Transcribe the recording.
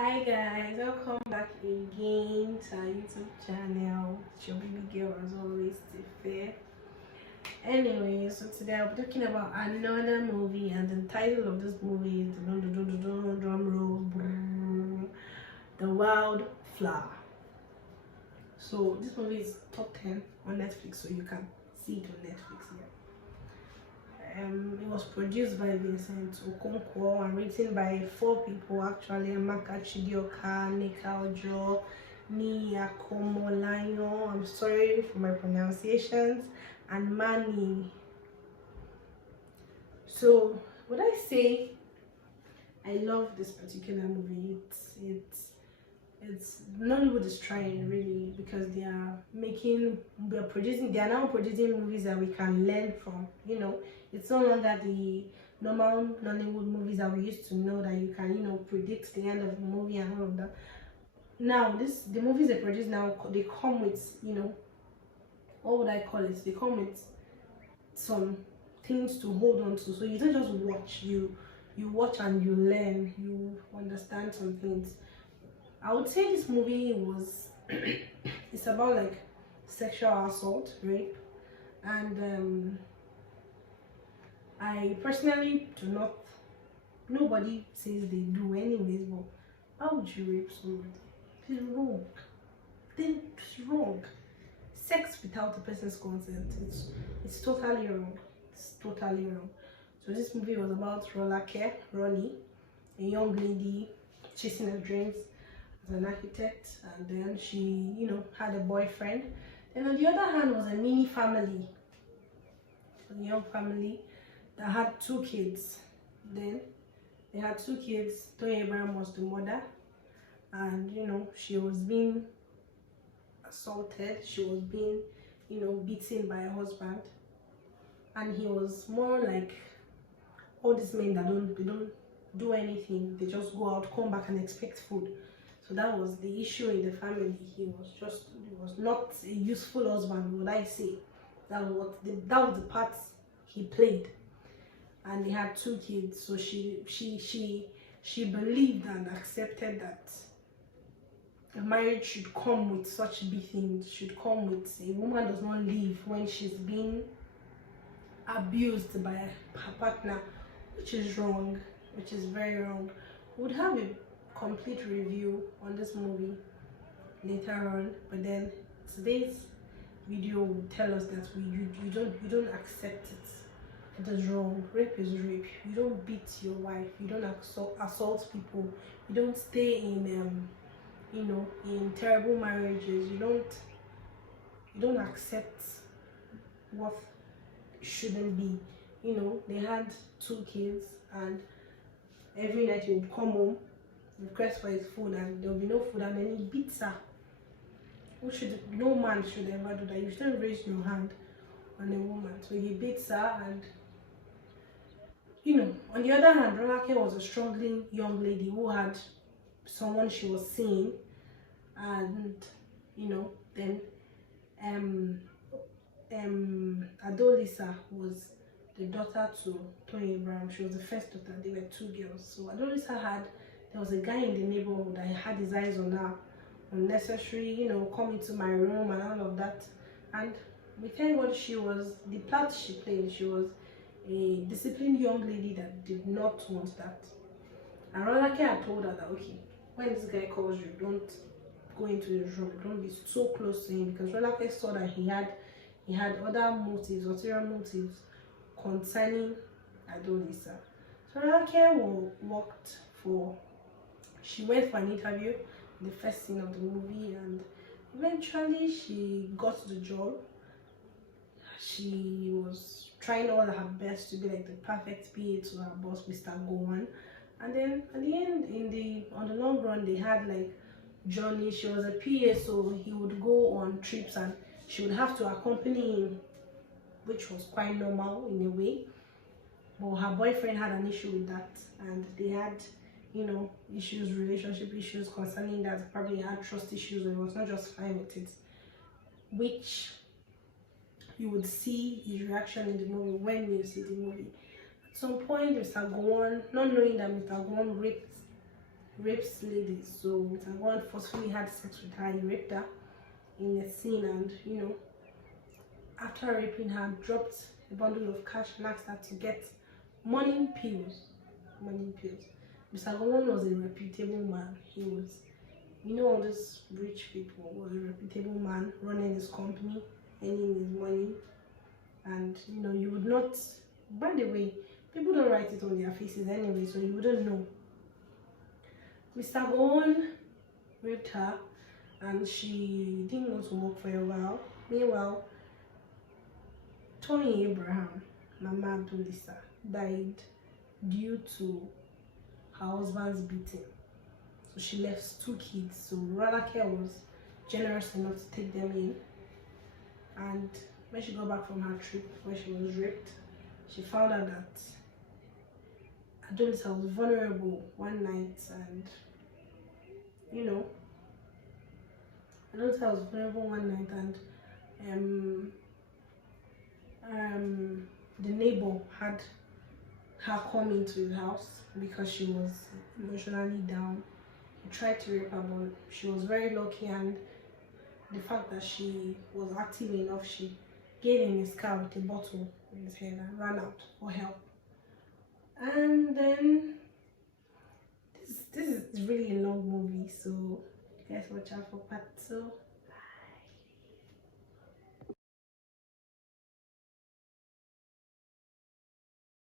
Hi guys, welcome back again to our YouTube channel. It's your baby girl as always, Stephen. Anyway, so today I'll be talking about another movie, and the title of this movie is drum roll, The Wildflower. So this movie is top 10 on Netflix, so you can see it on Netflix here. It was produced by Vincent Okonkwo and written by 4 people actually: Amaka Chidioka, Nika Ojo, Ni Akomolayo, I'm sorry for my pronunciations, and Mani. So would I say I love this particular movie? It's Nollywood is trying really, because they are now producing movies that we can learn from. You know, it's no longer the normal Nollywood movies that we used to know, that you can, you know, predict the end of the movie and all of that. Now the movies they produce now, they come with, you know, what would I call it? They come with some things to hold on to. So you don't just watch, you watch and you learn, you understand some things. I would say this movie was it's about like sexual assault, rape, and I personally do not, nobody says they do anyways, but how would you rape somebody? It's wrong. Then it's wrong. Sex without the person's consent, it's totally wrong. It's totally wrong. So this movie was about Rolly, a young lady chasing her dreams as an architect, and then she, you know, had a boyfriend. Then on the other hand was a mini family, a young family that had 2 kids. Then they had 2 kids. Toyin Abraham was the mother, and you know, she was being assaulted, she was being, you know, beaten by her husband, and he was more like all these men that don't do anything. They just go out, come back, and expect food. So that was the issue in the family. He was not a useful husband, would I say. That was the part he played. And they had 2 kids. So she believed and accepted that a marriage should come with such beatings, should come with, a woman does not leave when she's being abused by her partner, which is wrong, which is very wrong. We would have a complete review on this movie later on, but then today's video will tell us that you don't accept it. It is wrong. Rape is rape. You don't beat your wife, you don't assault people, you don't stay in you know, in terrible marriages, you don't accept what shouldn't be. You know, they had 2 kids, and every night he would come home, request for his food, and there will be no food, and then he beats her. No man should ever do that. You shouldn't raise your hand on a woman. So he beats her, and you know, on the other hand, Rolake was a struggling young lady who had someone she was seeing, and you know, then Adolisa was the daughter to Toyin Abraham. She was the first daughter. They were 2 girls. So Adolisa there was a guy in the neighborhood that had his eyes on her, unnecessary, you know, come into my room and all of that. And we thank God she was, the part she played, she was a disciplined young lady that did not want that. And Rolake had told her that, okay, when this guy calls you, don't go into his room, don't be so close to him, because Rolake saw that he had other motives, ulterior motives concerning Adolisa. So Rolake she went for an interview, the first scene of the movie, and eventually she got the job. She was trying all her best to be like the perfect PA to her boss, Mr. Gowan. And then at the end, on the long run, they had like Johnny. She was a PA, so he would go on trips and she would have to accompany him, which was quite normal in a way. But her boyfriend had an issue with that, and they had, you know, relationship issues concerning that. Probably had trust issues, and it was not just fine with it, which you would see his reaction in the movie when you see the movie. At some point, Mr. Gowon, not knowing that Mr. Gowon raped rapes ladies. So Mr. Gowon forcefully had sex with her. He raped her in a scene, and you know, after raping her, dropped a bundle of cash and asked her to get morning pills. Morning pills. Mr. Gowon was a reputable man. He was, you know, all these rich people, was a reputable man running his company, earning his money, and you know, you would not. By the way, people don't write it on their faces anyway, so you wouldn't know. Mr. Gowon raped her, and she didn't want to work for a while. Meanwhile, Toyin Abraham, Mama Abdulisa, died due to her husband's beating. So she left 2 kids. So Radake was generous enough to take them in. And when she got back from her trip where she was raped, she found out that Abdulisa was vulnerable one night, and you know, Abdulisa was vulnerable one night, and the neighbor had her come into his house because she was emotionally down. He tried to rape her, but she was very lucky, and the fact that she was active enough, she gave him his car with a bottle in his head and ran out for help. And then this is really a long movie, so you guys watch out for part 2.